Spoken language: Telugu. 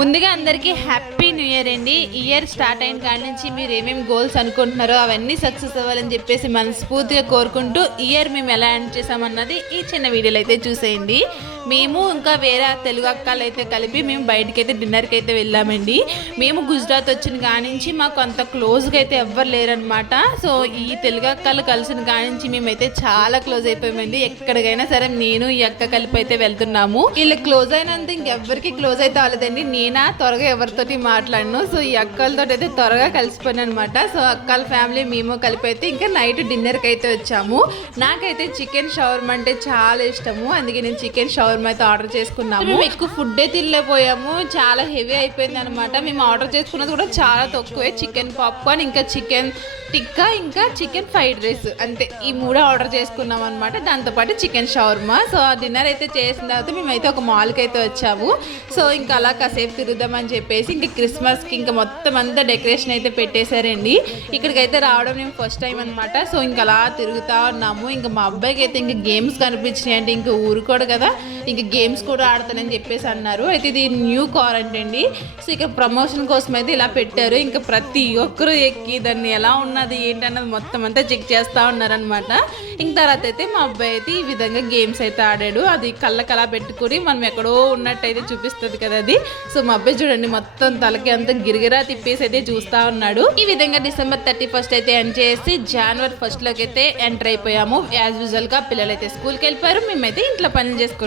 ముందుగా అందరికీ హ్యాపీ న్యూ ఇయర్ అండి. ఇయర్ స్టార్ట్ అయిన కాడి నుంచి మీరు ఏమేమి గోల్స్ అనుకుంటున్నారో అవన్నీ సక్సెస్ అవ్వాలని చెప్పేసి మనస్ఫూర్తిగా కోరుకుంటూ ఇయర్ మేము ఎలా ఎండ్ చేసామన్నది ఈ చిన్న వీడియోలో అయితే చూసేయండి. మేము ఇంకా వేరే తెలుగు అక్కలు అయితే కలిపి మేము బయటకి అయితే డిన్నర్కి అయితే వెళ్ళామండి. మేము గుజరాత్ వచ్చిన కాడి నుంచి మాకు అంత క్లోజ్గా అయితే ఎవ్వరు లేరనమాట. సో ఈ తెలుగు అక్కలు కలిసిన కాడి నుంచి మేమైతే చాలా క్లోజ్ అయిపోయామండి. ఎక్కడికైనా సరే నేను ఈ అక్క కలిపి అయితే వెళ్తున్నాము. వీళ్ళు క్లోజ్ అయినంత ఇంకెవ్వరికి క్లోజ్ అయితే అవ్వలేదండి. నేనా త్వరగా ఎవరితోటి మాట్లాడను. సో ఈ అక్కలతో అయితే త్వరగా కలిసిపోయాను అనమాట. సో అక్కల ఫ్యామిలీ మేము కలిపి అయితే ఇంకా నైట్ డిన్నర్కి అయితే వచ్చాము. నాకైతే చికెన్ షవర్మా అంటే చాలా ఇష్టము. అందుకే నేను చికెన్ షవర్మా అయితే ఆర్డర్ చేసుకున్నాము. మేము ఎక్కువ ఫుడ్ అయితే తినలేకపోయాము. చాలా హెవీ అయిపోయింది అనమాట. మేము ఆర్డర్ చేసుకున్నది కూడా చాలా తక్కువే. చికెన్ పాప్కార్న్, ఇంకా చికెన్ టిక్కా, ఇంకా చికెన్ ఫ్రైడ్ రైస్, అంతే. ఈ మూడు ఆర్డర్ చేసుకున్నాం అనమాట. దాంతోపాటు చికెన్ షవర్మా. సో ఆ డిన్నర్ అయితే చేసిన తర్వాత మేమైతే ఒక మాల్కి అయితే వచ్చాము. సో ఇంకా అలా కాసేపు తిరుగుదామని చెప్పేసి ఇంకా క్రిస్మస్కి ఇంకా మొత్తం అంతా డెకరేషన్ అయితే పెట్టేశారండి. ఇక్కడికైతే రావడం నేను ఫస్ట్ టైం అనమాట. సో ఇంకా అలా తిరుగుతూ ఉన్నాము. ఇంకా మా అబ్బాయికి అయితే ఇంకా గేమ్స్ కనిపించినాయి అంటే ఇంకా ఊరుకోడు కదా, ఇంకా గేమ్స్ కూడా ఆడతానని చెప్పేసి అన్నారు. అయితే ఇది న్యూ కార్ అంటండి. సో ఇక్కడ ప్రమోషన్ కోసం అయితే ఇలా పెట్టారు. ఇంకా ప్రతి ఒక్కరు ఎక్కి దాన్ని ఎలా ఉన్నది ఏంటన్నది మొత్తం అంతా చెక్ చేస్తూ ఉన్నారనమాట. ఇంక తర్వాత అయితే మా అబ్బాయి అయితే ఈ విధంగా గేమ్స్ అయితే ఆడాడు. అది కళ్ళకలా పెట్టుకుని మనం ఎక్కడో ఉన్నట్టయితే చూపిస్తుంది కదా అది. సో మా అబ్బాయి చూడండి మొత్తం తలకి అంతా గిరిగిరా తిప్పేసి అయితే చూస్తూ ఉన్నాడు. ఈ విధంగా December 31st అయితే ఎండ్ చేసి January 1st లోకి అయితే ఎంటర్ అయిపోయాము. యాజ్ యూజువల్గా పిల్లలు అయితే స్కూల్కి వెళ్ళిపోయారు. మేమైతే ఇంట్లో పనులు చేసుకుంటాం.